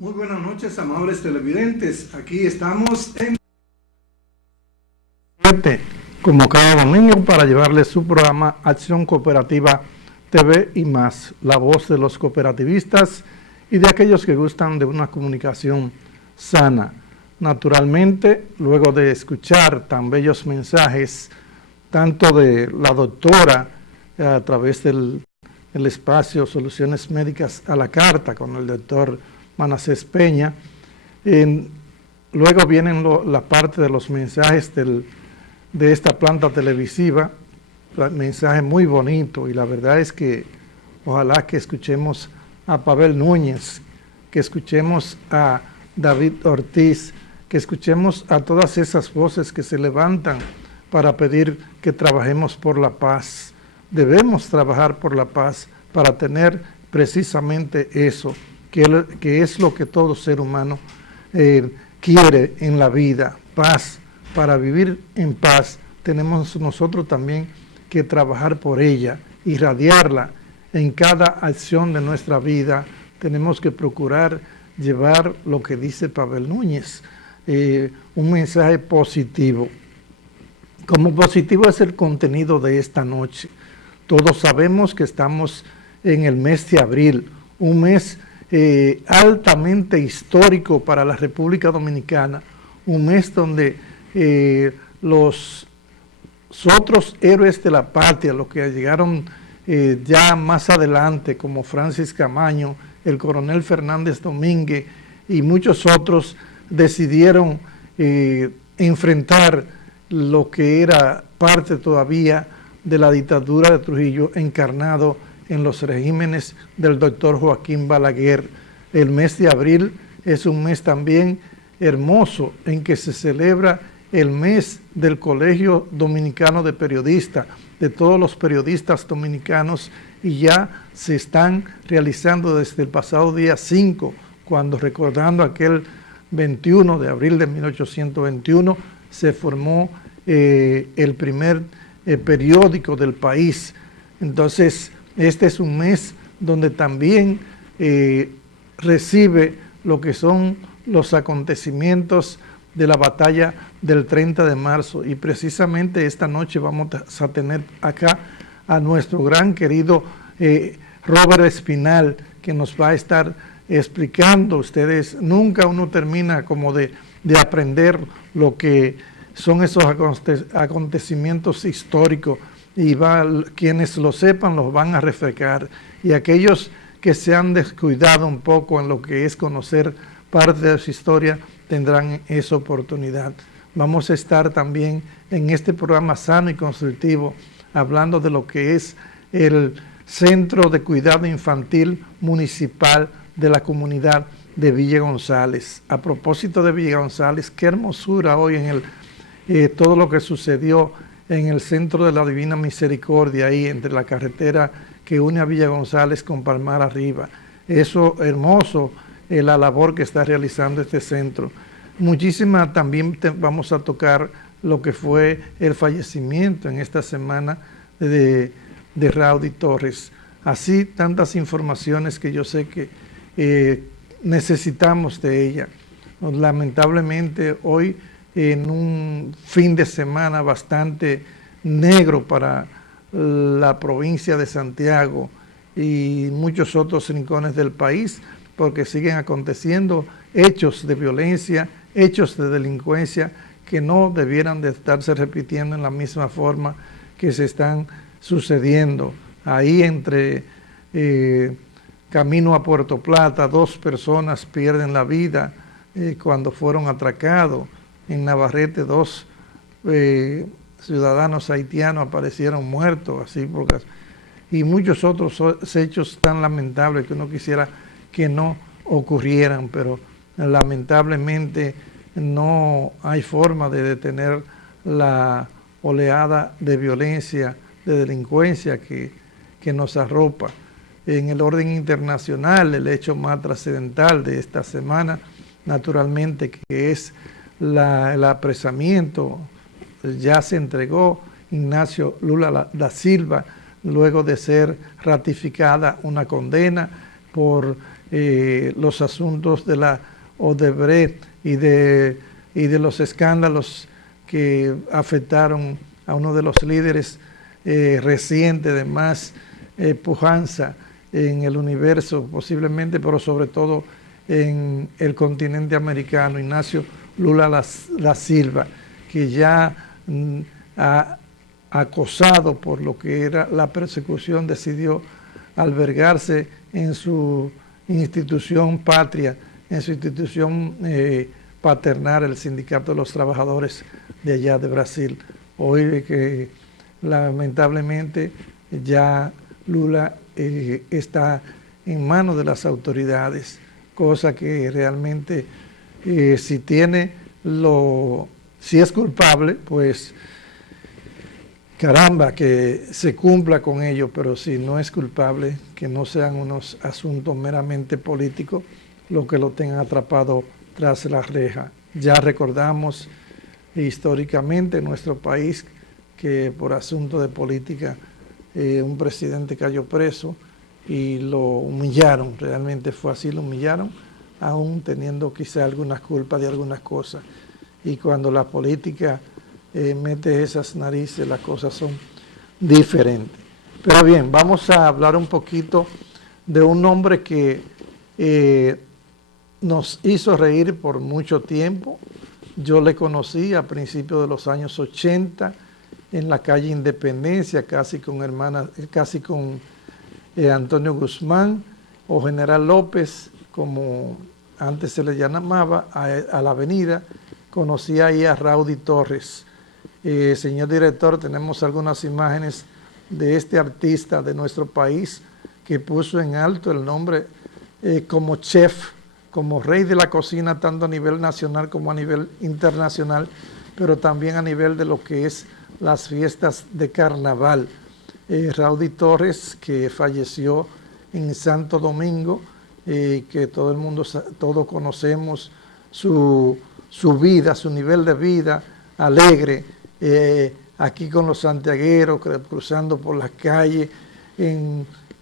Muy buenas noches, amables televidentes. Aquí estamos en como cada domingo para llevarles su programa Acción Cooperativa TV y más, la voz de los cooperativistas y de aquellos que gustan de una comunicación sana. Naturalmente, luego de escuchar tan bellos mensajes, tanto de la doctora a través del espacio Soluciones Médicas a la Carta con el doctor Manasés Peña, luego vienen la parte de los mensajes de esta planta televisiva, mensaje muy bonito, y la verdad es que ojalá que escuchemos a Pavel Núñez, que escuchemos a David Ortiz, que escuchemos a todas esas voces que se levantan para pedir que trabajemos por la paz. Debemos trabajar por la paz para tener precisamente eso, que es lo que todo ser humano quiere en la vida, paz. Para vivir en paz tenemos nosotros también que trabajar por ella, irradiarla en cada acción de nuestra vida. Tenemos que procurar llevar lo que dice Pavel Núñez, un mensaje positivo. Como positivo es el contenido de esta noche. Todos sabemos que estamos en el mes de abril, un mes altamente histórico para la República Dominicana, un mes donde los otros héroes de la patria, los que llegaron ya más adelante, como Francis Camaño, el coronel Fernández Domínguez y muchos otros, decidieron enfrentar lo que era parte todavía de la dictadura de Trujillo, encarnado en los regímenes del doctor Joaquín Balaguer. El mes de abril es un mes también hermoso en que se celebra el mes del Colegio Dominicano de Periodistas, de todos los periodistas dominicanos, y ya se están realizando desde el pasado día 5, cuando, recordando aquel 21 de abril de 1821, se formó el primer periódico del país. Entonces, este es un mes donde también recibe lo que son los acontecimientos de la batalla del 30 de marzo, y precisamente esta noche vamos a tener acá a nuestro gran querido Robert Espinal, que nos va a estar explicando. Ustedes, nunca uno termina como de aprender lo que son esos acontecimientos históricos, y quienes lo sepan los van a refrescar, y aquellos que se han descuidado un poco en lo que es conocer parte de su historia tendrán esa oportunidad. Vamos a estar también en este programa sano y constructivo hablando de lo que es el Centro de Cuidado Infantil Municipal de la comunidad de Villa González. A propósito de Villa González, qué hermosura hoy en todo lo que sucedió en el Centro de la Divina Misericordia, ahí entre la carretera que une a Villa González con Palmar Arriba. Eso hermoso, la labor que está realizando este centro. Muchísima también vamos a tocar lo que fue el fallecimiento en esta semana de Raudy Torres. Así, tantas informaciones que yo sé que necesitamos de ella. Lamentablemente, hoy, en un fin de semana bastante negro para la provincia de Santiago y muchos otros rincones del país, porque siguen aconteciendo hechos de violencia, hechos de delincuencia que no debieran de estarse repitiendo en la misma forma que se están sucediendo. Ahí entre camino a Puerto Plata, 2 personas pierden la vida cuando fueron atracados. En Navarrete, 2 ciudadanos haitianos aparecieron muertos, así y muchos otros hechos tan lamentables que uno quisiera que no ocurrieran, pero lamentablemente no hay forma de detener la oleada de violencia, de delincuencia que nos arropa. En el orden internacional, el hecho más trascendental de esta semana, naturalmente, que es el apresamiento, ya se entregó Ignacio Lula da Silva, luego de ser ratificada una condena por los asuntos de la Odebrecht y de los escándalos que afectaron a uno de los líderes recientes de más pujanza en el universo posiblemente, pero sobre todo en el continente americano, Ignacio Lula da Silva, que ya acosado por lo que era la persecución, decidió albergarse en su institución patria, en su institución paternal, el Sindicato de los Trabajadores de allá de Brasil. Hoy que lamentablemente ya Lula está en manos de las autoridades, cosa que realmente si es culpable, pues caramba, que se cumpla con ello, pero si no es culpable, que no sean unos asuntos meramente políticos lo que lo tengan atrapado tras la reja. Ya recordamos históricamente en nuestro país que por asunto de política un presidente cayó preso y lo humillaron, realmente fue así, lo humillaron, aún teniendo quizá algunas culpas de algunas cosas. Y cuando la política mete esas narices, las cosas son diferentes. Pero bien, vamos a hablar un poquito de un hombre que nos hizo reír por mucho tiempo. Yo le conocí a principios de los años 80 en la calle Independencia, casi con Antonio Guzmán o General López, como antes se le llamaba a la avenida. Conocí ahí a Raudy Torres. Señor director, tenemos algunas imágenes de este artista de nuestro país que puso en alto el nombre como chef, como rey de la cocina, tanto a nivel nacional como a nivel internacional, pero también a nivel de lo que es las fiestas de carnaval. Raudy Torres, que falleció en Santo Domingo, que todo el mundo, todos conocemos su vida, su nivel de vida alegre, aquí con los santiagueros, cruzando por las calles,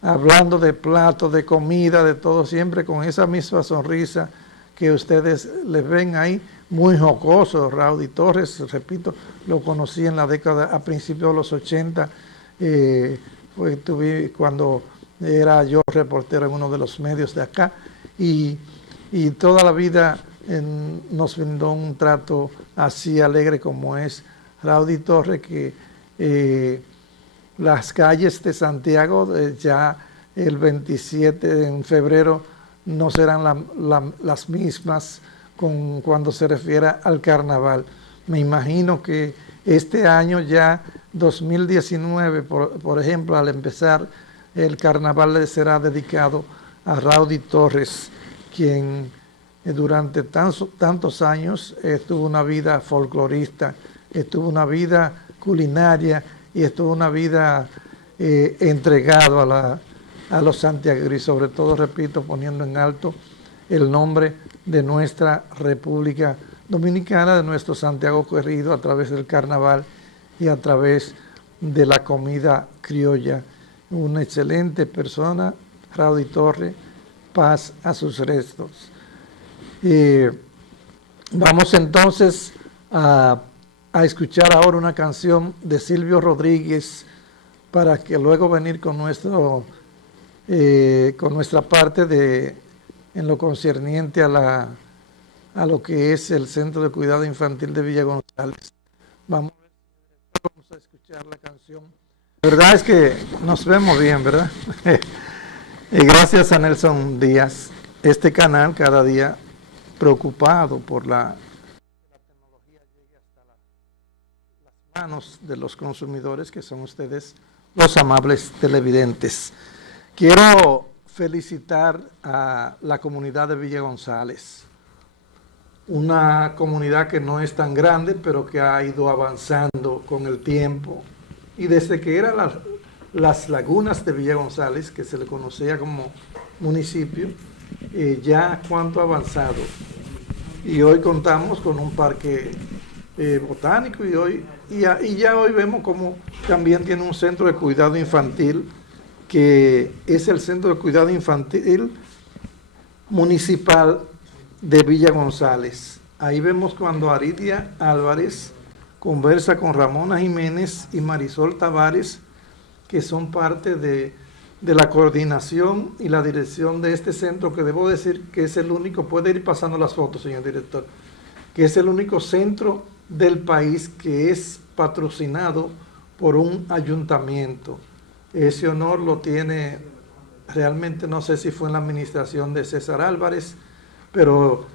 hablando de platos, de comida, de todo, siempre con esa misma sonrisa que ustedes les ven ahí, muy jocoso. Raudy Torres, repito, lo conocí en la década, a principios de los 80, cuando era yo reportero en uno de los medios de acá, y toda la vida nos brindó un trato así alegre como es Raudy Torres, que las calles de Santiago ya el 27 de febrero no serán las mismas cuando se refiere al carnaval. Me imagino que este año ya 2019, por ejemplo, al empezar el carnaval le será dedicado a Raudy Torres, quien durante tantos años tuvo una vida folclorista, estuvo una vida culinaria y estuvo una vida entregado a los santiagueros y sobre todo, repito, poniendo en alto el nombre de nuestra República Dominicana, de nuestro Santiago querido a través del carnaval y a través de la comida criolla. Una excelente persona, Raudy Torres, paz a sus restos. Vamos entonces a escuchar ahora una canción de Silvio Rodríguez para que luego venir con nuestra parte en lo concerniente a lo que es el Centro de Cuidado Infantil de Villa González. Vamos a escuchar la canción. La verdad es que nos vemos bien, ¿verdad? Y gracias a Nelson Díaz, este canal cada día preocupado por la tecnología llegue hasta las manos de los consumidores, que son ustedes, los amables televidentes. Quiero felicitar a la comunidad de Villa González, una comunidad que no es tan grande, pero que ha ido avanzando con el tiempo. Y desde que eran las lagunas de Villa González, que se le conocía como municipio, ya cuánto ha avanzado. Y hoy contamos con un parque botánico y ya hoy vemos como también tiene un centro de cuidado infantil, que es el centro de cuidado infantil municipal de Villa González. Ahí vemos cuando Aridia Álvarez conversa con Ramona Jiménez y Marisol Tavares, que son parte de la coordinación y la dirección de este centro, que debo decir que es el único, puede ir pasando las fotos, señor director, que es el único centro del país que es patrocinado por un ayuntamiento. Ese honor lo tiene, realmente no sé si fue en la administración de César Álvarez, pero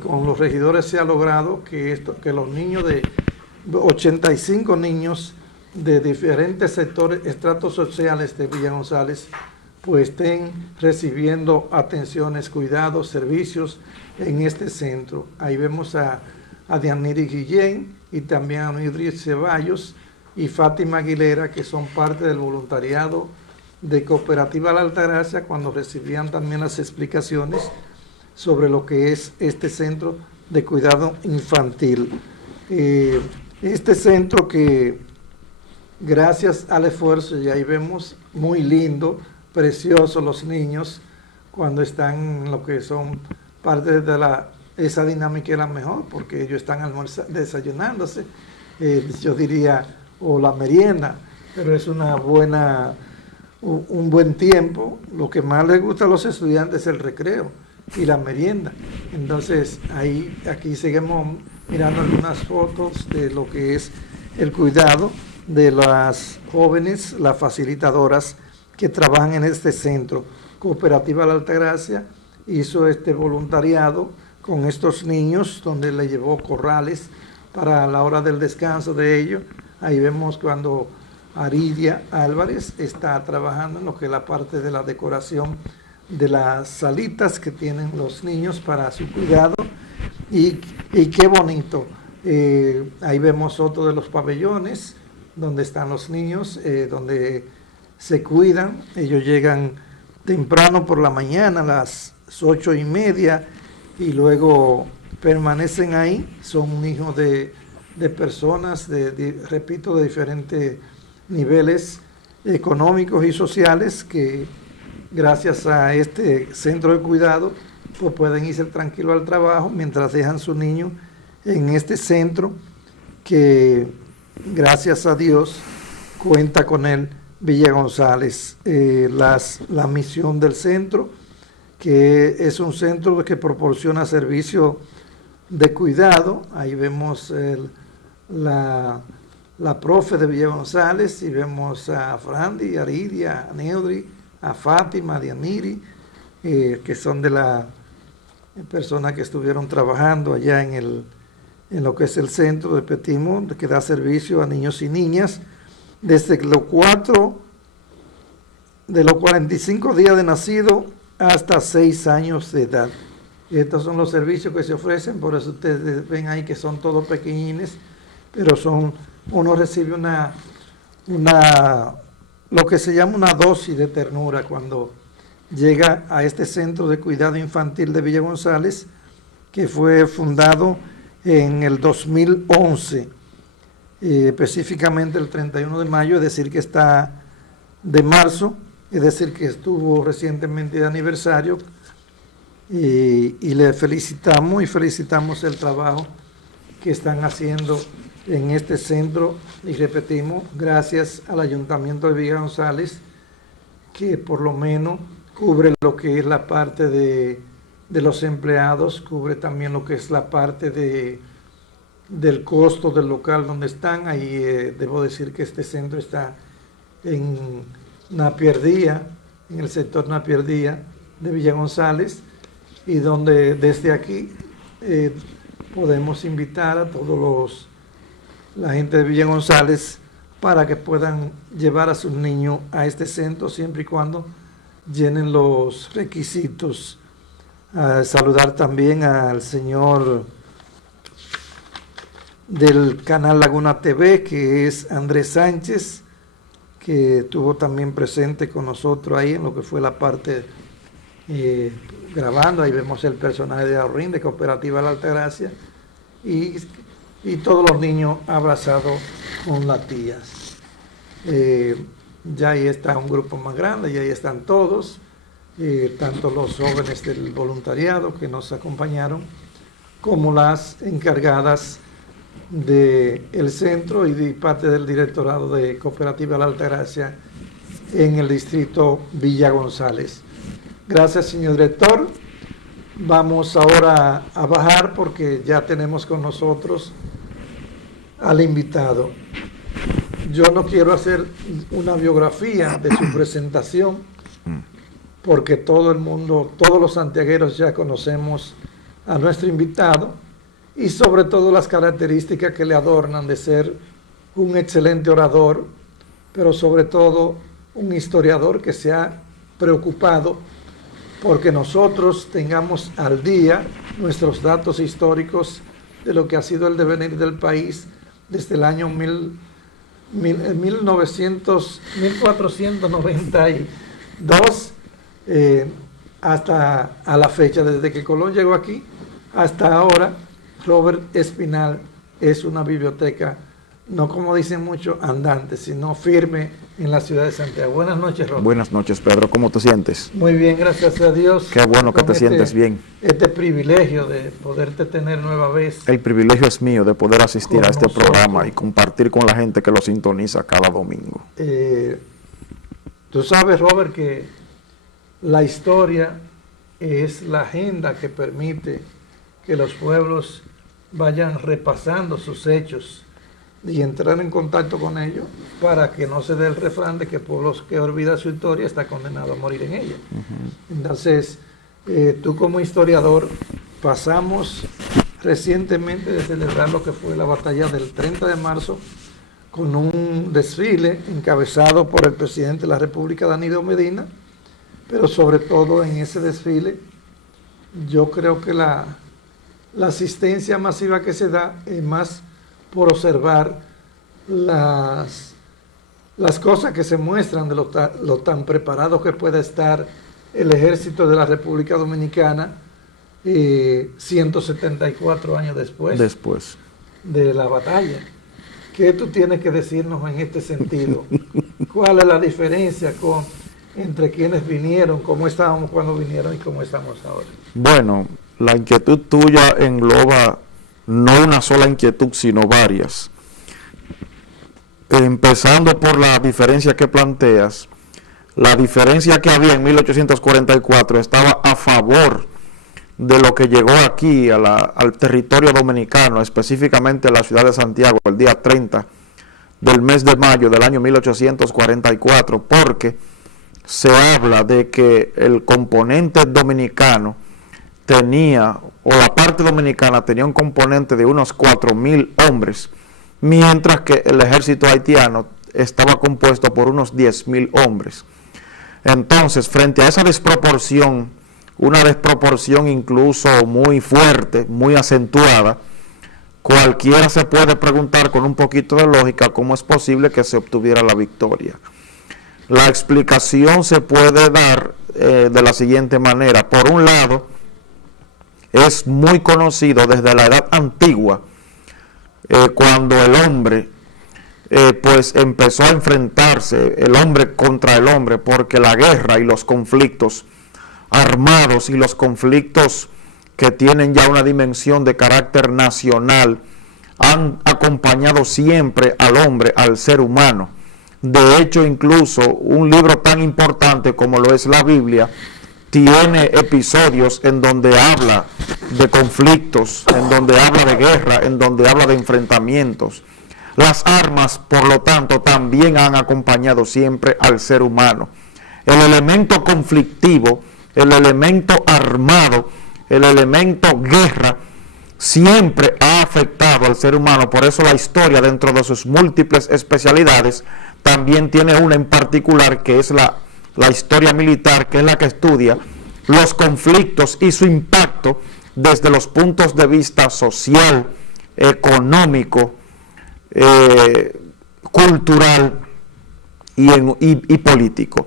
con los regidores se ha logrado que los niños 85 niños de diferentes sectores, estratos sociales de Villa González, pues estén recibiendo atenciones, cuidados, servicios en este centro. Ahí vemos a Dianiri Guillén y también a Idris Ceballos y Fátima Aguilera, que son parte del voluntariado de Cooperativa La Altagracia, cuando recibían también las explicaciones sobre lo que es este centro de cuidado infantil. Este centro que, gracias al esfuerzo, y ahí vemos muy lindo, precioso los niños, cuando están en lo que son parte de esa dinámica es la mejor, porque ellos están desayunándose, yo diría, o la merienda, pero es un buen tiempo. Lo que más les gusta a los estudiantes es el recreo y la merienda. Entonces, aquí seguimos mirando algunas fotos de lo que es el cuidado de las jóvenes, las facilitadoras que trabajan en este centro. Cooperativa La Altagracia hizo este voluntariado con estos niños, donde le llevó corrales para la hora del descanso de ellos. Ahí vemos cuando Aridia Álvarez está trabajando en lo que es la parte de la decoración de las salitas que tienen los niños para su cuidado. Y qué bonito. Ahí vemos otro de los pabellones donde están los niños, donde se cuidan. Ellos llegan temprano por la mañana, a las 8:30, y luego permanecen ahí. Son hijos de personas, repito, de diferentes niveles económicos y sociales, que gracias a este centro de cuidado pues pueden irse tranquilos al trabajo mientras dejan su niño en este centro, que gracias a Dios cuenta con él Villa González. La misión del centro, que es un centro que proporciona servicio de cuidado. Ahí vemos la profe de Villa González, y vemos a Frandi, a Aridia, a Neudri, a Fátima, a Dianiri, que son de las personas que estuvieron trabajando allá en lo que es el centro de Petimo, que da servicio a niños y niñas desde los 45 días de nacido hasta 6 años de edad. Y estos son los servicios que se ofrecen, por eso ustedes ven ahí que son todos pequeñines, pero uno recibe lo que se llama una dosis de ternura cuando llega a este centro de cuidado infantil de Villa González, que fue fundado en el 2011, específicamente el 31 de mayo, es decir, que está de marzo, es decir, que estuvo recientemente de aniversario, y le felicitamos y felicitamos el trabajo que están haciendo en este centro, y repetimos, gracias al Ayuntamiento de Villa González, que por lo menos cubre lo que es la parte de los empleados, cubre también lo que es la parte del costo del local donde están. Ahí debo decir que este centro está en Napierdía, en el sector Napierdía de Villa González, y donde desde aquí podemos invitar a la gente de Villa González para que puedan llevar a sus niños a este centro, siempre y cuando llenen los requisitos. Saludar también al señor del canal Laguna TV, que es Andrés Sánchez, que estuvo también presente con nosotros ahí en lo que fue la parte grabando. Ahí vemos el personaje de Aurín, de Cooperativa La Altagracia, y todos los niños abrazados con las tías. Ya ahí está un grupo más grande, y ahí están todos. tanto los jóvenes del voluntariado que nos acompañaron, como las encargadas del centro y de parte del directorado de Cooperativa La Altagracia en el distrito Villa González. Gracias, señor director. Vamos ahora a bajar porque ya tenemos con nosotros al invitado. Yo no quiero hacer una biografía de su presentación porque todo el mundo, todos los santiagueros ya conocemos a nuestro invitado y sobre todo las características que le adornan de ser un excelente orador, pero sobre todo un historiador que se ha preocupado porque nosotros tengamos al día nuestros datos históricos de lo que ha sido el devenir del país desde el año 1492 hasta a la fecha, desde que Colón llegó aquí hasta ahora. Robert Espinal es una biblioteca, no como dicen muchos, andante, sino firme en la ciudad de Santiago. Buenas noches, Robert. Buenas noches, Pedro. ¿Cómo te sientes? Muy bien, gracias a Dios. Qué bueno que te sientes bien. Este privilegio de poderte tener nueva vez. El privilegio es mío de poder asistir a este programa y compartir con la gente que lo sintoniza cada domingo. Tú sabes, Robert, que la historia es la agenda que permite que los pueblos vayan repasando sus hechos y entrar en contacto con ellos para que no se dé el refrán de que pueblos que olvida su historia está condenado a morir en ella. Entonces, tú como historiador, pasamos recientemente de celebrar lo que fue la batalla del 30 de marzo con un desfile encabezado por el presidente de la República, Danilo Medina, pero sobre todo en ese desfile yo creo que la asistencia masiva que se da es más por observar las cosas que se muestran de lo tan preparado que puede estar el ejército de la República Dominicana 174 años después de la batalla. ¿Qué tú tienes que decirnos en este sentido? ¿Cuál es la diferencia entre quienes vinieron, cómo estábamos cuando vinieron y cómo estamos ahora? Bueno, la inquietud tuya engloba no una sola inquietud, sino varias. Empezando por la diferencia que planteas, la diferencia que había en 1844 estaba a favor de lo que llegó aquí al territorio dominicano, específicamente a la ciudad de Santiago, el día 30 del mes de mayo del año 1844, porque se habla de que el componente dominicano tenía, o la parte dominicana tenía un componente de unos 4,000 hombres, mientras que el ejército haitiano estaba compuesto por unos 10,000 hombres. Entonces, frente a esa desproporción, una desproporción incluso muy fuerte, muy acentuada, cualquiera se puede preguntar con un poquito de lógica cómo es posible que se obtuviera la victoria. La explicación se puede dar de la siguiente manera. Por un lado, es muy conocido desde la edad antigua, cuando el hombre pues empezó a enfrentarse, el hombre contra el hombre, porque la guerra y los conflictos armados y los conflictos que tienen ya una dimensión de carácter nacional han acompañado siempre al hombre, al ser humano. De hecho, incluso un libro tan importante como lo es la Biblia tiene episodios en donde habla de conflictos, en donde habla de guerra, en donde habla de enfrentamientos. Las armas, por lo tanto, también han acompañado siempre al ser humano. El elemento conflictivo, el elemento armado, el elemento guerra, siempre ha afectado al ser humano. Por eso la historia, dentro de sus múltiples especialidades, también tiene una en particular, que es la historia militar, que es la que estudia los conflictos y su impacto desde los puntos de vista social, económico, cultural y político.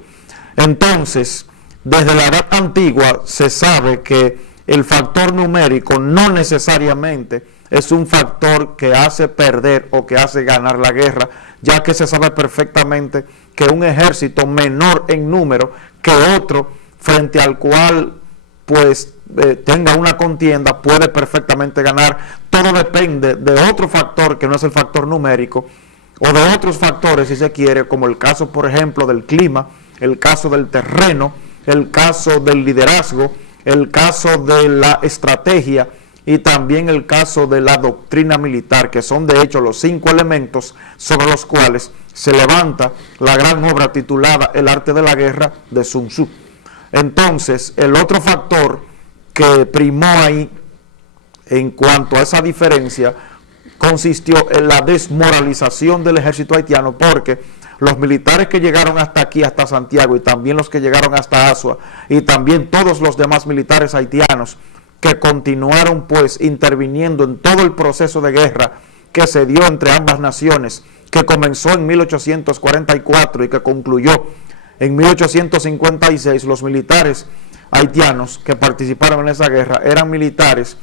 Entonces, desde la edad antigua se sabe que el factor numérico no necesariamente es un factor que hace perder o que hace ganar la guerra, ya que se sabe perfectamente que un ejército menor en número que otro frente al cual pues tenga una contienda, puede perfectamente ganar. Todo depende de otro factor que no es el factor numérico, o de otros factores, si se quiere, como el caso, por ejemplo, del clima, el caso del terreno, el caso del liderazgo, el caso de la estrategia y también el caso de la doctrina militar, que son de hecho los 5 elementos sobre los cuales se levanta la gran obra titulada El arte de la guerra de Sun Tzu. Entonces, el otro factor que primó ahí en cuanto a esa diferencia consistió en la desmoralización del ejército haitiano, porque los militares que llegaron hasta aquí, hasta Santiago, y también los que llegaron hasta Azua, y también todos los demás militares haitianos que continuaron pues interviniendo en todo el proceso de guerra que se dio entre ambas naciones, que comenzó en 1844 y que concluyó en 1856, los militares haitianos que participaron en esa guerra eran militares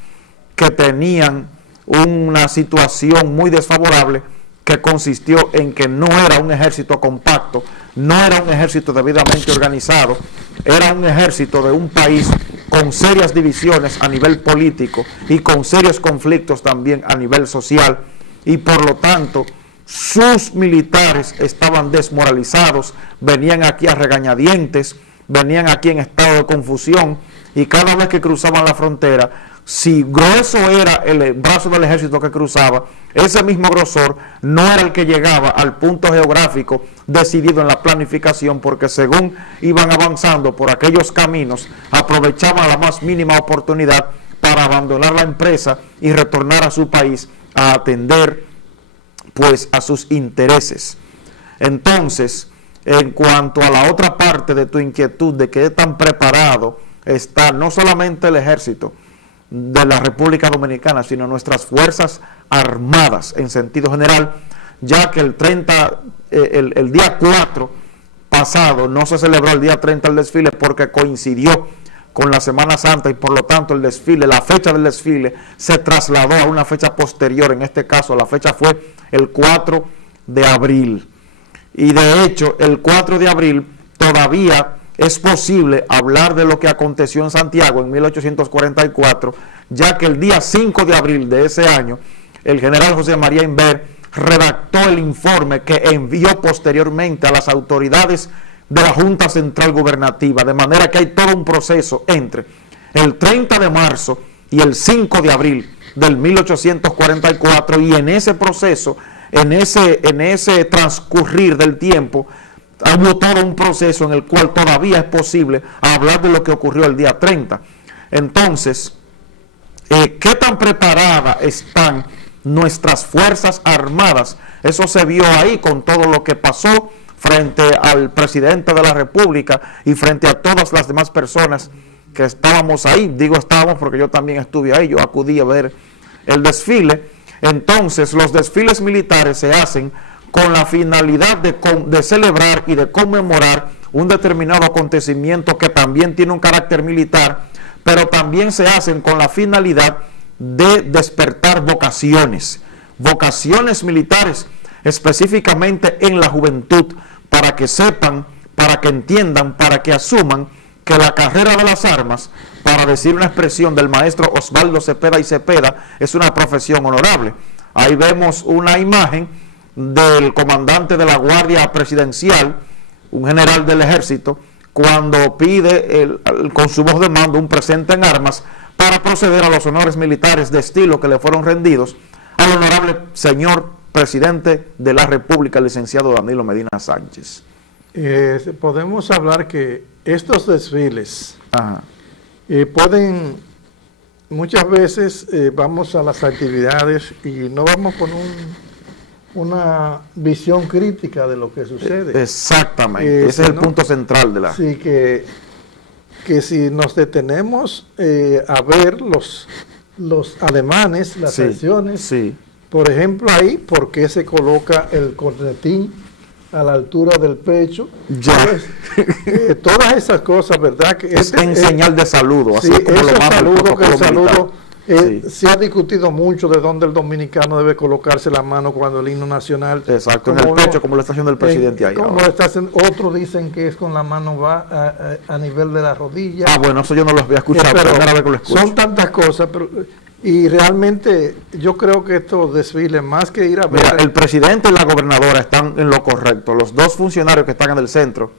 que tenían una situación muy desfavorable, que consistió en que no era un ejército compacto, no era un ejército debidamente organizado, era un ejército de un país con serias divisiones a nivel político y con serios conflictos también a nivel social, y por lo tanto sus militares estaban desmoralizados, venían aquí a regañadientes, venían aquí en estado de confusión, y cada vez que cruzaban la frontera, si grueso era el brazo del ejército que cruzaba, ese mismo grosor no era el que llegaba al punto geográfico decidido en la planificación, porque según iban avanzando por aquellos caminos, aprovechaban la más mínima oportunidad para abandonar la empresa y retornar a su país a atender pues a sus intereses. Entonces, en cuanto a la otra parte de tu inquietud de qué tan preparado está no solamente el ejército de la República Dominicana, sino nuestras fuerzas armadas en sentido general, ya que el día 4 pasado no se celebró el día 30 el desfile porque coincidió con la Semana Santa, y por lo tanto el desfile, la fecha del desfile se trasladó a una fecha posterior. En este caso la fecha fue el 4 de abril, y de hecho el 4 de abril todavía es posible hablar de lo que aconteció en Santiago en 1844, ya que el día 5 de abril de ese año, el general José María Inver redactó el informe que envió posteriormente a las autoridades de la Junta Central Gubernativa, de manera que hay todo un proceso entre el 30 de marzo y el 5 de abril del 1844, y en ese proceso, en ese transcurrir del tiempo, hubo todo un proceso en el cual todavía es posible hablar de lo que ocurrió el día 30. Entonces, ¿qué tan preparadas están nuestras Fuerzas Armadas? Eso se vio ahí con todo lo que pasó frente al presidente de la República y frente a todas las demás personas que estábamos ahí. Digo estábamos porque yo también estuve ahí, yo acudí a ver el desfile. Entonces, los desfiles militares se hacen con la finalidad de celebrar y de conmemorar un determinado acontecimiento que también tiene un carácter militar, pero también se hacen con la finalidad de despertar vocaciones militares, específicamente en la juventud, para que sepan, para que entiendan, para que asuman que la carrera de las armas, para decir una expresión del maestro Osvaldo Cepeda y Cepeda, es una profesión honorable. Ahí vemos una imagen del comandante de la Guardia Presidencial, un general del ejército, cuando pide con su voz de mando un presente en armas para proceder a los honores militares de estilo que le fueron rendidos al honorable señor presidente de la República, el licenciado Danilo Medina Sánchez. Podemos hablar que estos desfiles pueden, muchas veces vamos a las actividades y no vamos con una visión crítica de lo que sucede. Exactamente, ese es el punto central de la... Sí, que si nos detenemos a ver los ademanes, las acciones, por ejemplo ahí, ¿por qué se coloca el cornetín a la altura del pecho? Ya. Todas esas cosas, ¿verdad? Que es en señal de saludo, así sí, como lo manda el protocolo saludo Se ha discutido mucho de dónde el dominicano debe colocarse la mano cuando el himno nacional. Exacto, en el pecho, como lo está haciendo el presidente ahí. Otros dicen que es con la mano a nivel de la rodilla. Bueno, eso yo no lo había escuchado, pero primera vez que lo escucho. Son tantas cosas, y realmente yo creo que estos desfiles, más que ir a ver... Mira, el presidente y la gobernadora están en lo correcto. Los dos funcionarios que están en el centro,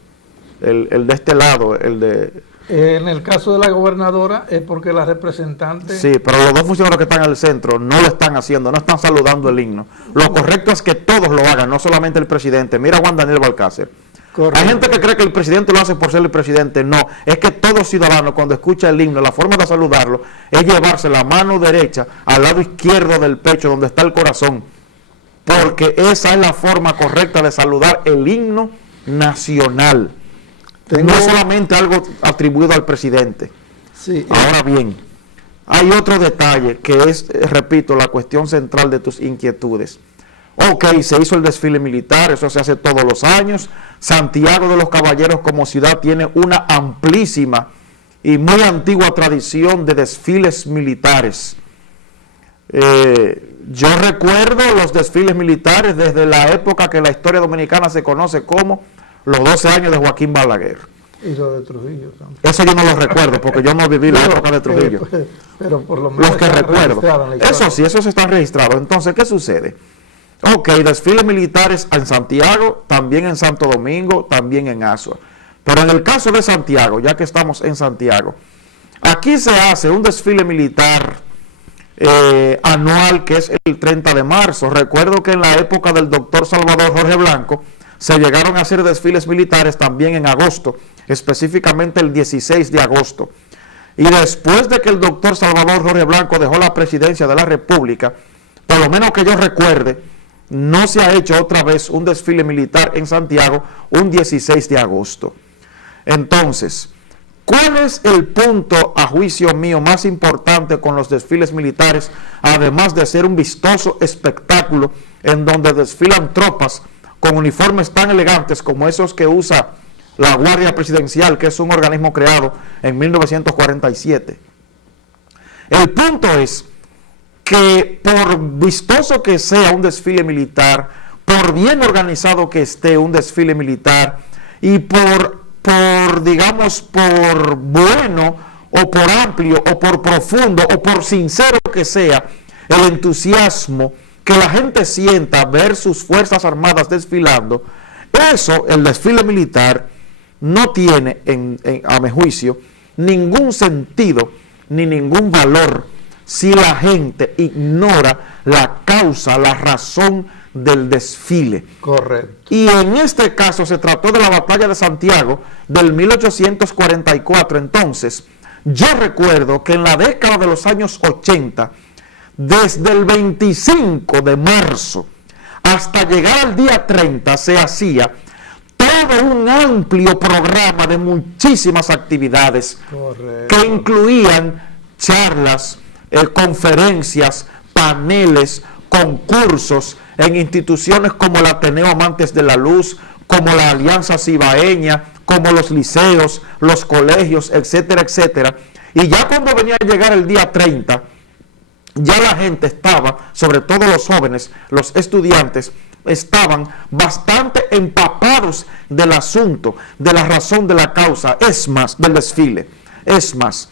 el de este lado, el de... En el caso de la gobernadora es porque la representante... Sí, pero los dos funcionarios que están en el centro no lo están haciendo, no están saludando el himno. Lo correcto es que todos lo hagan, no solamente el presidente. Mira a Juan Daniel Balcácer. Correcto. Hay gente que cree que el presidente lo hace por ser el presidente. No, es que todo ciudadano cuando escucha el himno, la forma de saludarlo es llevarse la mano derecha al lado izquierdo del pecho donde está el corazón, porque esa es la forma correcta de saludar el himno nacional. No solamente algo atribuido al presidente. Sí. Ahora bien, hay otro detalle que es, repito, la cuestión central de tus inquietudes. Ok, se hizo el desfile militar, eso se hace todos los años. Santiago de los Caballeros como ciudad tiene una amplísima y muy antigua tradición de desfiles militares. Yo recuerdo los desfiles militares desde la época que la historia dominicana se conoce como los 12 años de Joaquín Balaguer. Y lo de Trujillo también. Eso yo no lo recuerdo porque yo no viví la época de Trujillo. Pero por lo menos los que recuerdo. Eso sí, esos están registrados. Entonces, ¿qué sucede? Ok, desfiles militares en Santiago, también en Santo Domingo, también en Azua. Pero en el caso de Santiago, ya que estamos en Santiago, aquí se hace un desfile militar anual que es el 30 de marzo. Recuerdo que en la época del doctor Salvador Jorge Blanco se llegaron a hacer desfiles militares también en agosto, específicamente el 16 de agosto. Y después de que el doctor Salvador Jorge Blanco dejó la presidencia de la República, por lo menos que yo recuerde, no se ha hecho otra vez un desfile militar en Santiago un 16 de agosto. Entonces, ¿cuál es el punto, a juicio mío, más importante con los desfiles militares, además de ser un vistoso espectáculo en donde desfilan tropas con uniformes tan elegantes como esos que usa la Guardia Presidencial, que es un organismo creado en 1947? El punto es que por vistoso que sea un desfile militar, por bien organizado que esté un desfile militar, y por digamos, por bueno, o por amplio, o por profundo, o por sincero que sea, el entusiasmo que la gente sienta ver sus Fuerzas Armadas desfilando, eso, el desfile militar, no tiene, a mi juicio, ningún sentido, ni ningún valor, si la gente ignora la causa, la razón del desfile. Correcto. Y en este caso se trató de la batalla de Santiago del 1844. Entonces, yo recuerdo que en la década de los años 80, desde el 25 de marzo hasta llegar al día 30, se hacía todo un amplio programa de muchísimas actividades. Correcto. Que incluían charlas, conferencias, paneles, concursos en instituciones como el Ateneo Amantes de la Luz, como la Alianza Cibaeña, como los liceos, los colegios, etcétera, etcétera. Y ya cuando venía a llegar el día 30, ya la gente estaba, sobre todo los jóvenes, los estudiantes, estaban bastante empapados del asunto, de la razón de la causa, es más, del desfile. Es más,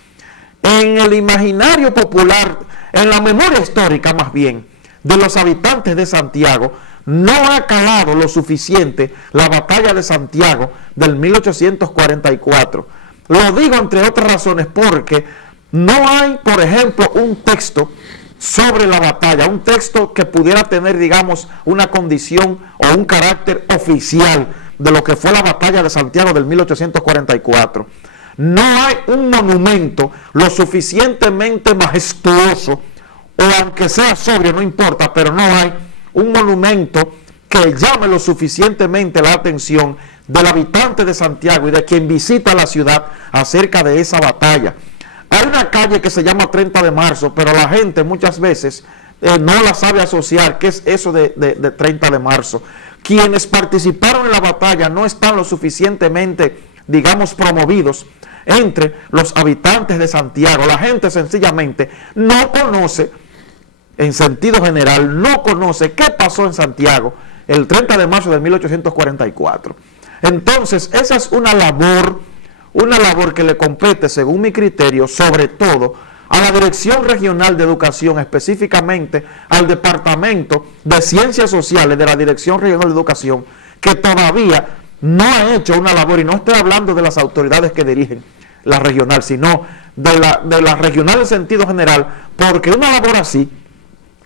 en el imaginario popular, en la memoria histórica más bien, de los habitantes de Santiago, no ha calado lo suficiente la batalla de Santiago del 1844. Lo digo entre otras razones porque no hay, por ejemplo, un texto sobre la batalla, un texto que pudiera tener, digamos, una condición o un carácter oficial de lo que fue la batalla de Santiago del 1844. No hay un monumento lo suficientemente majestuoso, o aunque sea sobrio, no importa, pero no hay un monumento que llame lo suficientemente la atención del habitante de Santiago y de quien visita la ciudad acerca de esa batalla. Hay una calle que se llama 30 de marzo, pero la gente muchas veces no la sabe asociar. ¿Qué es eso de 30 de marzo? Quienes participaron en la batalla no están lo suficientemente, digamos, promovidos entre los habitantes de Santiago. La gente sencillamente no conoce, en sentido general, no conoce qué pasó en Santiago el 30 de marzo de 1844. Entonces, esa es una labor que le compete, según mi criterio, sobre todo a la Dirección Regional de Educación, específicamente al Departamento de Ciencias Sociales de la Dirección Regional de Educación, que todavía no ha hecho una labor, y no estoy hablando de las autoridades que dirigen la regional, sino de la regional en sentido general, porque una labor así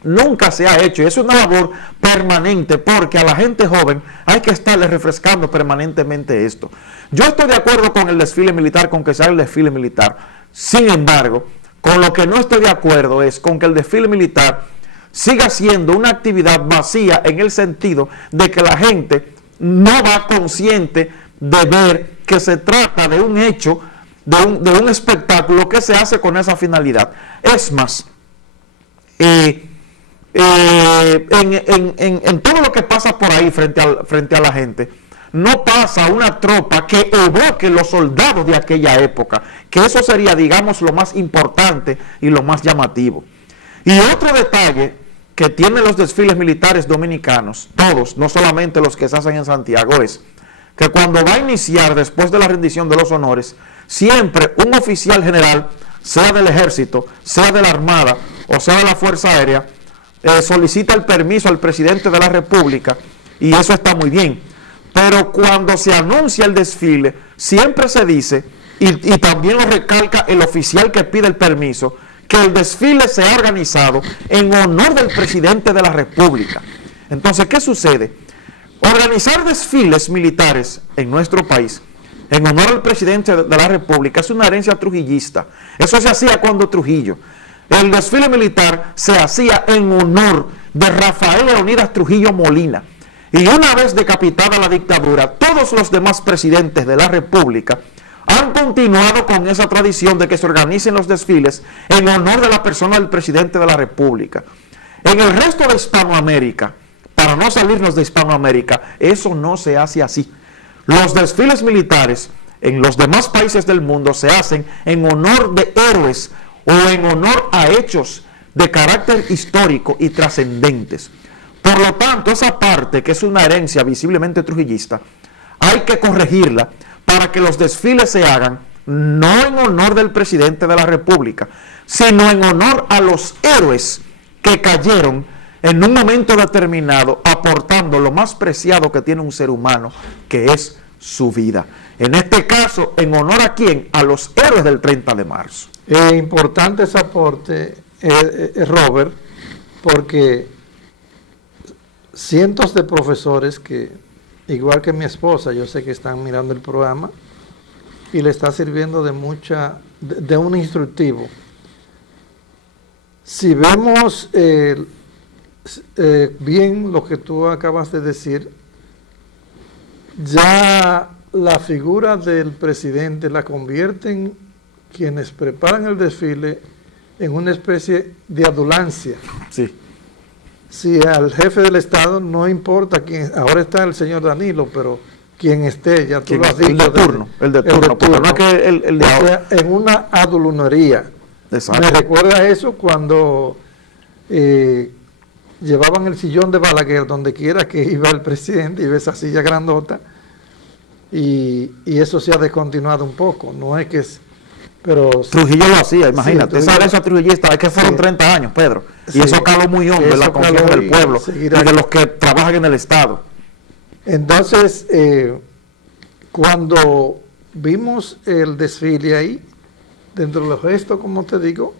nunca se ha hecho, y es una labor permanente, porque a la gente joven hay que estarle refrescando permanentemente esto. Yo estoy de acuerdo con el desfile militar, con que sea el desfile militar. Sin embargo, con lo que no estoy de acuerdo es con que el desfile militar siga siendo una actividad vacía, en el sentido de que la gente no va consciente de ver que se trata de un hecho, de un espectáculo que se hace con esa finalidad. Es más, en todo lo que pasa por ahí frente a la gente, no pasa una tropa que evoque los soldados de aquella época, que eso sería, digamos, lo más importante y lo más llamativo. Y otro detalle que tienen los desfiles militares dominicanos, todos, no solamente los que se hacen en Santiago, es que cuando va a iniciar, después de la rendición de los honores, siempre un oficial general, sea del ejército, sea de la armada o sea de la fuerza aérea, solicita el permiso al presidente de la república, y eso está muy bien. Pero cuando se anuncia el desfile, siempre se dice, y también lo recalca el oficial que pide el permiso, que el desfile se ha organizado en honor del presidente de la república. Entonces, ¿qué sucede? Organizar desfiles militares en nuestro país en honor al presidente de la república es una herencia trujillista. Eso se hacía cuando Trujillo. El desfile militar se hacía en honor de Rafael Leonidas Trujillo Molina. Y una vez decapitada la dictadura, todos los demás presidentes de la república han continuado con esa tradición de que se organicen los desfiles en honor de la persona del presidente de la república. En el resto de Hispanoamérica, para no salirnos de Hispanoamérica, eso no se hace así. Los desfiles militares en los demás países del mundo se hacen en honor de héroes o en honor a hechos de carácter histórico y trascendentes. Por lo tanto, esa parte, que es una herencia visiblemente trujillista, hay que corregirla para que los desfiles se hagan no en honor del presidente de la república, sino en honor a los héroes que cayeron en un momento determinado, aportando lo más preciado que tiene un ser humano, que es su vida. En este caso, ¿en honor a quién? A los héroes del 30 de marzo. Es importante ese aporte, Robert, porque cientos de profesores que, igual que mi esposa, yo sé que están mirando el programa y le está sirviendo de un instructivo. Si vemos bien lo que tú acabas de decir, ya la figura del presidente la convierten quienes preparan el desfile en una especie de adulancia. Sí. Si al jefe del Estado no importa quién, ahora está el señor Danilo, pero quien esté, ya tú lo has dicho. El de turno, porque no es que el de ahora. En una adulunería. Exacto. Me recuerda eso cuando llevaban el sillón de Balaguer, donde quiera que iba el presidente, y ve esa silla grandota, y eso se ha descontinuado un poco, no es que es... Pero Trujillo lo hacía, imagínate, sí, esa herencia trujillista, es que fueron 30 años, Pedro, y eso caló muy hondo en la confianza del pueblo y de los que trabajan en el Estado. Entonces, cuando vimos el desfile ahí, dentro de los gestos, como te digo,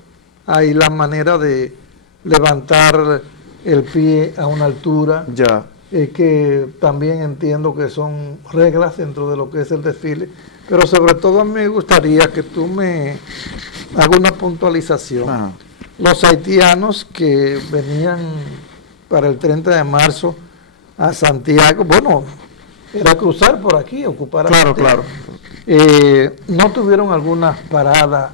hay la manera de levantar el pie a una altura, ya, que también entiendo que son reglas dentro de lo que es el desfile, pero sobre todo a mí me gustaría que tú me hagas una puntualización. Ajá. Los haitianos que venían para el 30 de marzo a Santiago, bueno, era cruzar por aquí, ocupar a claro, Santiago. claro. No tuvieron algunas paradas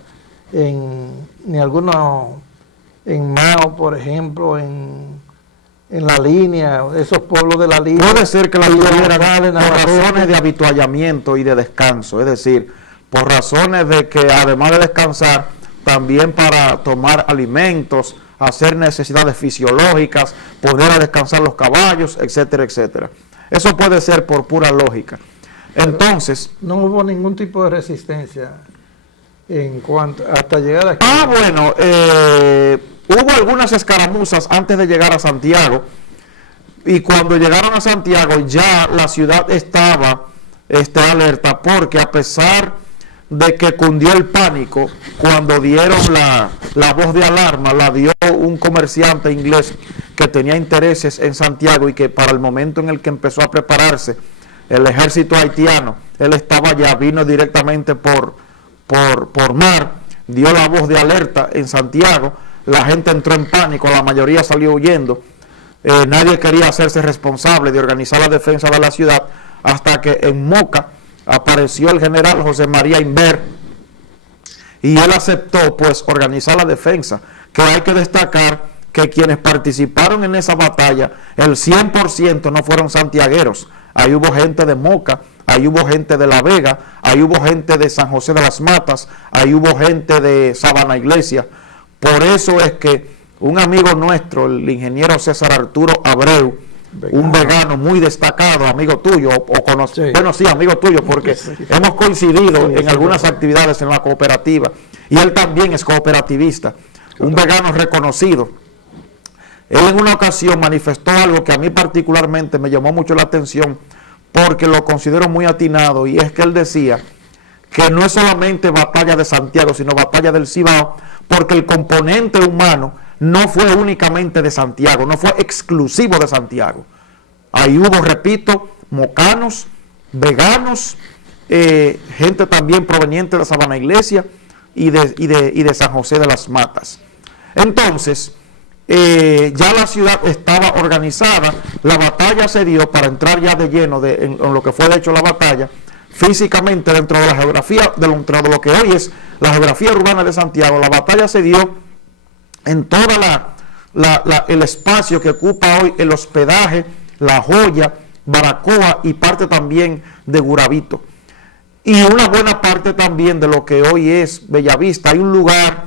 ni alguno en Mao, por ejemplo, en la línea, esos pueblos de la línea. Puede ser que la tuvieran por razones de habituallamiento y de descanso, es decir, por razones de que además de descansar, también para tomar alimentos, hacer necesidades fisiológicas, poder a descansar los caballos, etcétera, etcétera. Eso puede ser por pura lógica. Entonces, no hubo ningún tipo de resistencia en cuanto hasta llegar aquí. Bueno, hubo algunas escaramuzas antes de llegar a Santiago, y cuando llegaron a Santiago ya la ciudad estaba alerta, porque a pesar de que cundió el pánico, cuando dieron la voz de alarma, la dio un comerciante inglés que tenía intereses en Santiago, y que para el momento en el que empezó a prepararse el ejército haitiano, él estaba ya, vino directamente por mar, dio la voz de alerta en Santiago, la gente entró en pánico, la mayoría salió huyendo, nadie quería hacerse responsable de organizar la defensa de la ciudad, hasta que en Moca apareció el general José María Inver, y él aceptó pues organizar la defensa, que hay que destacar que quienes participaron en esa batalla, el 100% no fueron santiagueros. Ahí hubo gente de Moca, ahí hubo gente de La Vega, ahí hubo gente de San José de las Matas, ahí hubo gente de Sabana Iglesia. Por eso es que un amigo nuestro, el ingeniero César Arturo Abreu, un vegano muy destacado, amigo tuyo, bueno, sí, amigo tuyo, porque hemos coincidido en algunas actividades en la cooperativa, y él también es cooperativista, un vegano reconocido. Él en una ocasión manifestó algo que a mí particularmente me llamó mucho la atención, porque lo considero muy atinado, y es que él decía que no es solamente batalla de Santiago, sino batalla del Cibao, porque el componente humano no fue únicamente de Santiago, no fue exclusivo de Santiago. Ahí hubo, repito, mocanos, veganos, gente también proveniente de Sabana Iglesia y de San José de las Matas. Entonces, ya la ciudad estaba organizada, la batalla se dio, para entrar ya de lleno en lo que fue de hecho la batalla, físicamente dentro de la geografía, dentro de lo que hoy es la geografía urbana de Santiago. La batalla se dio en toda el espacio que ocupa hoy el hospedaje, La Joya, Baracoa y parte también de Gurabito. Y una buena parte también de lo que hoy es Bellavista. Hay un lugar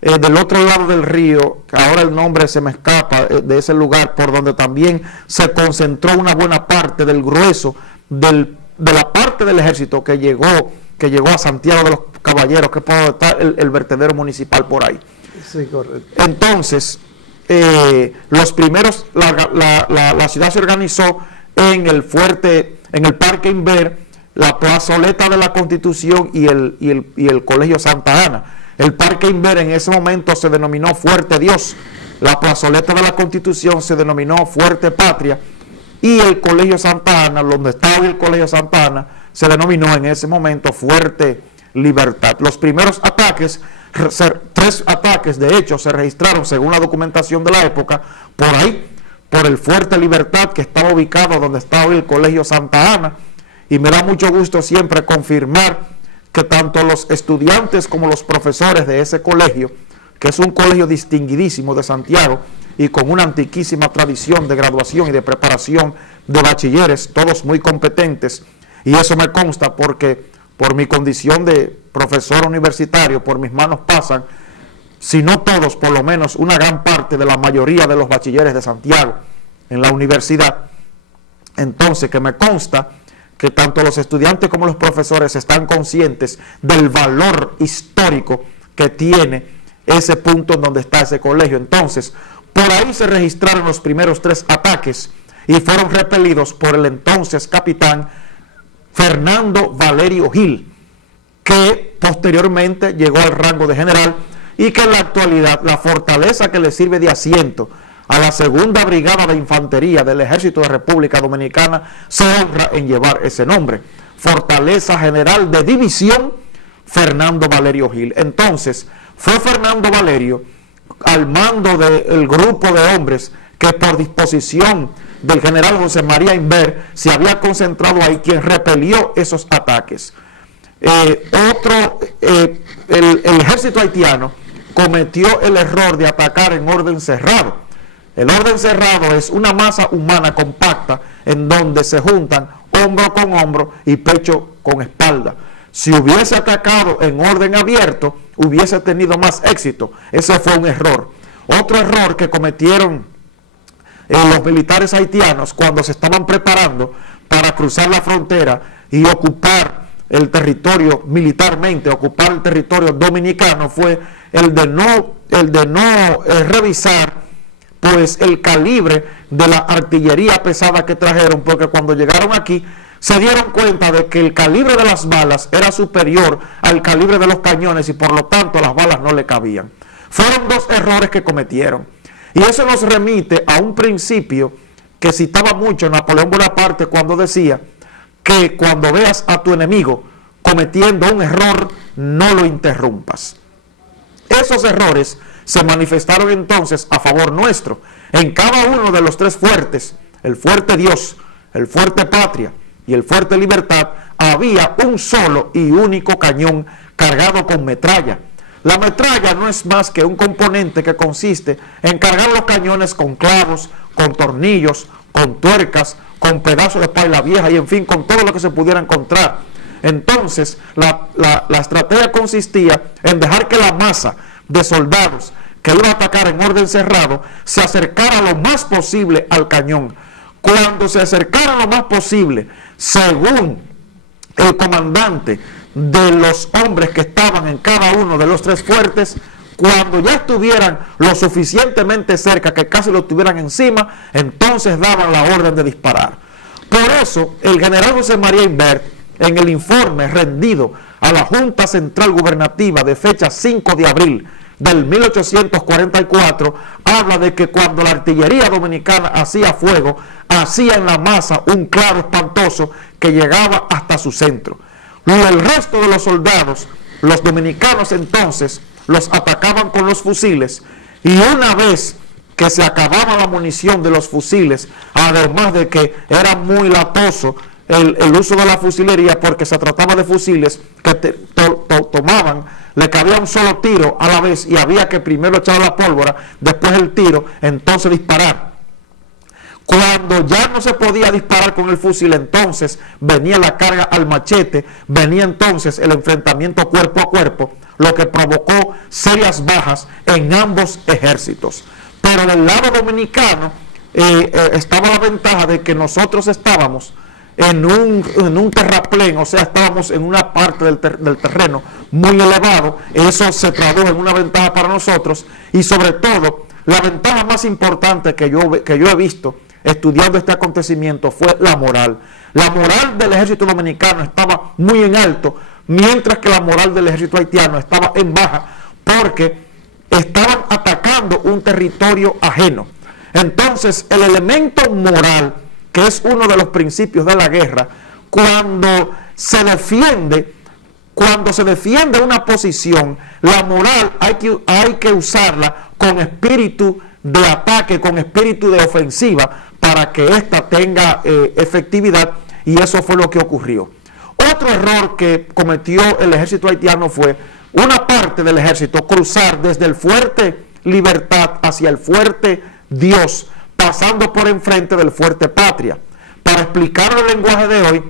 del otro lado del río, que ahora el nombre se me escapa, de ese lugar, por donde también se concentró una buena parte del grueso de la parte del ejército que llegó a Santiago de los Caballeros, que puede estar el vertedero municipal por ahí. Sí, correcto. Entonces, los primeros, la ciudad se organizó en el fuerte, en el Parque Inver, la plazoleta de la Constitución y el Colegio Santa Ana. El Parque Inver en ese momento se denominó Fuerte Dios, la plazoleta de la Constitución se denominó Fuerte Patria, y el Colegio Santa Ana, donde estaba el Colegio Santa Ana, se denominó en ese momento Fuerte Libertad. Los primeros ataques, 3 ataques de hecho se registraron según la documentación de la época, por ahí, por el Fuerte Libertad, que estaba ubicado donde estaba hoy el Colegio Santa Ana, y me da mucho gusto siempre confirmar que tanto los estudiantes como los profesores de ese colegio, que es un colegio distinguidísimo de Santiago y con una antiquísima tradición de graduación y de preparación de bachilleres, todos muy competentes, y eso me consta porque por mi condición de profesor universitario, por mis manos pasan, si no todos, por lo menos una gran parte de la mayoría de los bachilleres de Santiago en la universidad. Entonces, que me consta que tanto los estudiantes como los profesores están conscientes del valor histórico que tiene ese punto en donde está ese colegio. Entonces, por ahí se registraron los primeros 3 ataques y fueron repelidos por el entonces capitán Fernando Valerio Gil, que posteriormente llegó al rango de general, y que en la actualidad la fortaleza que le sirve de asiento a la segunda brigada de infantería del Ejército de República Dominicana se honra en llevar ese nombre, Fortaleza General de División Fernando Valerio Gil. Entonces, fue Fernando Valerio, al mando del grupo de hombres que por disposición del general José María Inver se había concentrado ahí, quien repelió esos ataques. El ejército haitiano cometió el error de atacar en orden cerrado. El orden cerrado es una masa humana compacta en donde se juntan hombro con hombro y pecho con espalda. Si hubiese atacado en orden abierto, hubiese tenido más éxito. Ese fue un error. Otro error que cometieron los militares haitianos cuando se estaban preparando para cruzar la frontera y ocupar el territorio militarmente, ocupar el territorio dominicano, fue el de no revisar pues el calibre de la artillería pesada que trajeron, porque cuando llegaron aquí se dieron cuenta de que el calibre de las balas era superior al calibre de los cañones y por lo tanto las balas no le cabían. Fueron dos errores que cometieron. Y eso nos remite a un principio que citaba mucho Napoleón Bonaparte cuando decía que cuando veas a tu enemigo cometiendo un error, no lo interrumpas. Esos errores se manifestaron entonces a favor nuestro. En cada uno de los tres fuertes, el fuerte Dios, el fuerte Patria y el fuerte Libertad, había un solo y único cañón cargado con metralla. La metralla no es más que un componente que consiste en cargar los cañones con clavos, con tornillos, con tuercas, con pedazos de paila vieja y en fin, con todo lo que se pudiera encontrar. Entonces, la estrategia consistía en dejar que la masa de soldados que iba a atacar en orden cerrado se acercara lo más posible al cañón. Cuando se acercara lo más posible, según el comandante de los hombres que estaban en cada uno de los tres fuertes, cuando ya estuvieran lo suficientemente cerca que casi lo tuvieran encima, entonces daban la orden de disparar. Por eso, el general José María Imbert, en el informe rendido a la Junta Central Gubernativa de fecha 5 de abril del 1844, habla de que cuando la artillería dominicana hacía fuego, hacía en la masa un claro espantoso que llegaba hasta su centro. El resto de los soldados, los dominicanos entonces, los atacaban con los fusiles, y una vez que se acababa la munición de los fusiles, además de que era muy latoso el uso de la fusilería, porque se trataba de fusiles que tomaban, le cabía un solo tiro a la vez y había que primero echar la pólvora, después el tiro, entonces disparar. Cuando ya no se podía disparar con el fusil, entonces venía la carga al machete, venía entonces el enfrentamiento cuerpo a cuerpo, lo que provocó serias bajas en ambos ejércitos. Pero del lado dominicano estaba la ventaja de que nosotros estábamos en un terraplén, o sea, estábamos en una parte del terreno muy elevado. Eso se tradujo en una ventaja para nosotros, y sobre todo, la ventaja más importante que yo he visto estudiando este acontecimiento fue la moral. La moral del ejército dominicano estaba muy en alto, mientras que la moral del ejército haitiano estaba en baja, porque estaban atacando un territorio ajeno. Entonces, el elemento moral, que es uno de los principios de la guerra, cuando se defiende una posición, la moral hay que usarla con espíritu de ataque, con espíritu de ofensiva, para que ésta tenga efectividad, y eso fue lo que ocurrió. Otro error que cometió el ejército haitiano fue una parte del ejército cruzar desde el fuerte Libertad hacia el fuerte Dios, pasando por enfrente del fuerte Patria. Para explicar el lenguaje de hoy,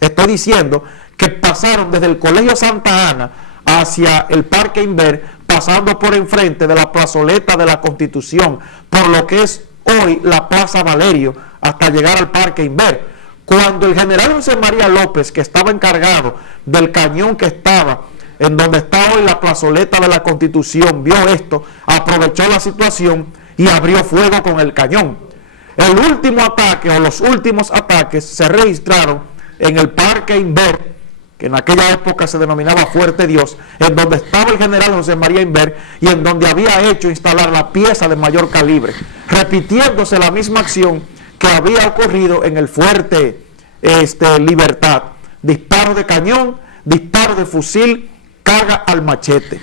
estoy diciendo que pasaron desde el Colegio Santa Ana hacia el Parque Inver, pasando por enfrente de la plazoleta de la Constitución, por lo que es hoy la Plaza Valerio, hasta llegar al Parque Inver. Cuando el general José María López, que estaba encargado del cañón que estaba en donde está hoy la plazoleta de la Constitución, vio esto, aprovechó la situación y abrió fuego con el cañón. El último ataque, o los últimos ataques, se registraron en el Parque Inver, que en aquella época se denominaba Fuerte Dios, en donde estaba el general José María Inver y en donde había hecho instalar la pieza de mayor calibre, repitiéndose la misma acción que había ocurrido en el Fuerte Libertad. Disparo de cañón, disparo de fusil, carga al machete.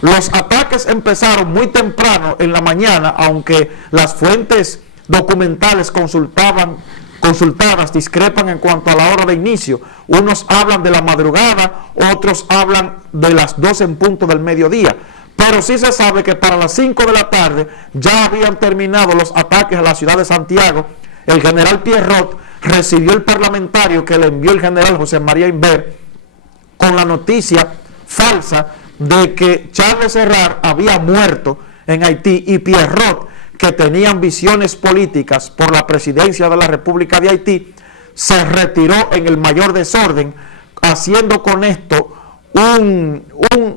Los ataques empezaron muy temprano en la mañana, aunque las fuentes documentales consultadas discrepan en cuanto a la hora de inicio. Unos hablan de la madrugada, otros hablan de las 12 en punto del mediodía, pero sí se sabe que para las 5 de la tarde ya habían terminado los ataques a la ciudad de Santiago. El general Pierrot recibió el parlamentario que le envió el general José María Inver con la noticia falsa de que Charles Herrard había muerto en Haití y Pierrot, que tenía ambiciones políticas por la presidencia de la República de Haití, se retiró en el mayor desorden, haciendo con esto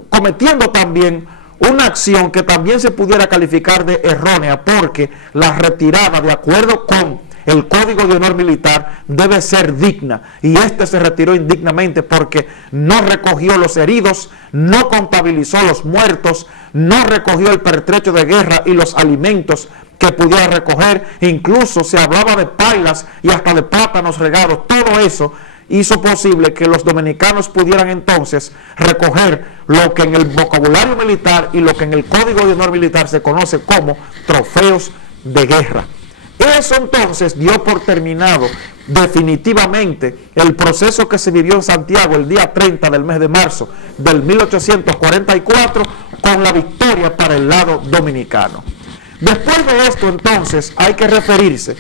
cometiendo también una acción que también se pudiera calificar de errónea, porque la retirada, de acuerdo con el Código de Honor Militar, debe ser digna, y este se retiró indignamente porque no recogió los heridos, no contabilizó los muertos, no recogió el pertrecho de guerra y los alimentos que pudiera recoger. Incluso se hablaba de pailas y hasta de plátanos regados. Todo eso hizo posible que los dominicanos pudieran entonces recoger lo que en el vocabulario militar y lo que en el Código de Honor Militar se conoce como trofeos de guerra. Eso entonces dio por terminado definitivamente el proceso que se vivió en Santiago el día 30 del mes de marzo del 1844, con la victoria para el lado dominicano. Después de esto, entonces, hay que referirse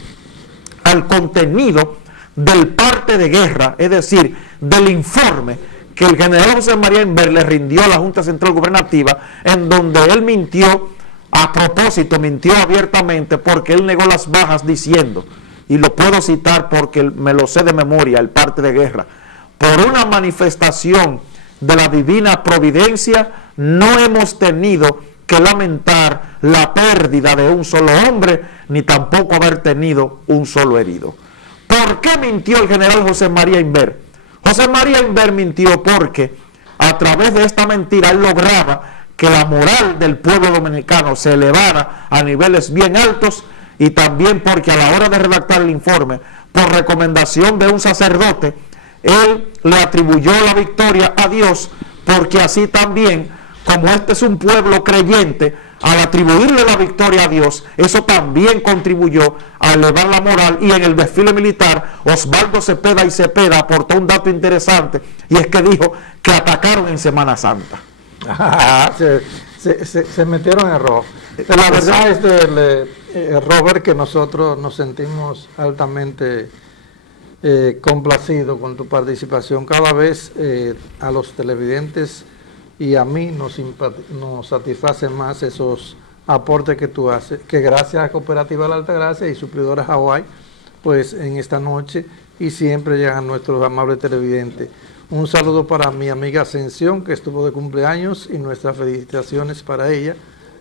al contenido del parte de guerra, es decir, del informe que el general José María Inver le rindió a la Junta Central Gubernativa, en donde él mintió, a propósito, mintió abiertamente, porque él negó las bajas diciendo, y lo puedo citar porque me lo sé de memoria, el parte de guerra: por una manifestación de la divina providencia, no hemos tenido que lamentar la pérdida de un solo hombre, ni tampoco haber tenido un solo herido. ¿Por qué mintió el general José María Inver? José María Inver mintió porque a través de esta mentira él lograba que la moral del pueblo dominicano se elevara a niveles bien altos, y también porque a la hora de redactar el informe, por recomendación de un sacerdote, él le atribuyó la victoria a Dios, porque así también, como este es un pueblo creyente, al atribuirle la victoria a Dios, eso también contribuyó a elevar la moral. Y en el desfile militar, Osvaldo Cepeda y Cepeda aportó un dato interesante, y es que dijo que atacaron en Semana Santa. Se metieron en error. La verdad es, Robert, que nosotros nos sentimos altamente complacidos con tu participación. Cada vez a los televidentes y a mí nos satisfacen más esos aportes que tú haces, que gracias a Cooperativa La Altagracia y Suplidora Hawái, pues en esta noche y siempre llegan nuestros amables televidentes. Un saludo para mi amiga Ascensión, que estuvo de cumpleaños, y nuestras felicitaciones para ella,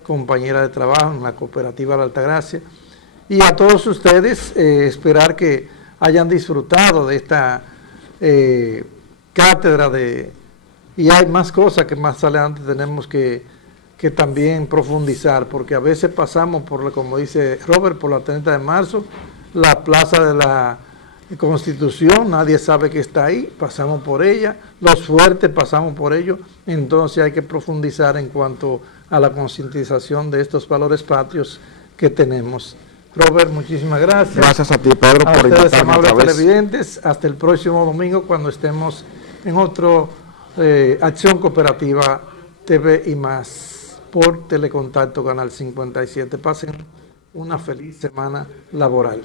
compañera de trabajo en la Cooperativa La Altagracia. Y a todos ustedes, esperar que hayan disfrutado de esta cátedra y hay más cosas que más adelante tenemos que también profundizar, porque a veces pasamos por, como dice Robert, por la 30 de marzo, la plaza de la Constitución, nadie sabe que está ahí, pasamos por ella, los fuertes pasamos por ello. Entonces hay que profundizar en cuanto a la concientización de estos valores patrios que tenemos. Robert, muchísimas gracias. Gracias a ti, Pedro, por invitarme otra vez. Televidentes, hasta el próximo domingo, cuando estemos en otro Acción Cooperativa TV y más, por Telecontacto Canal 57. Pasen una feliz semana laboral.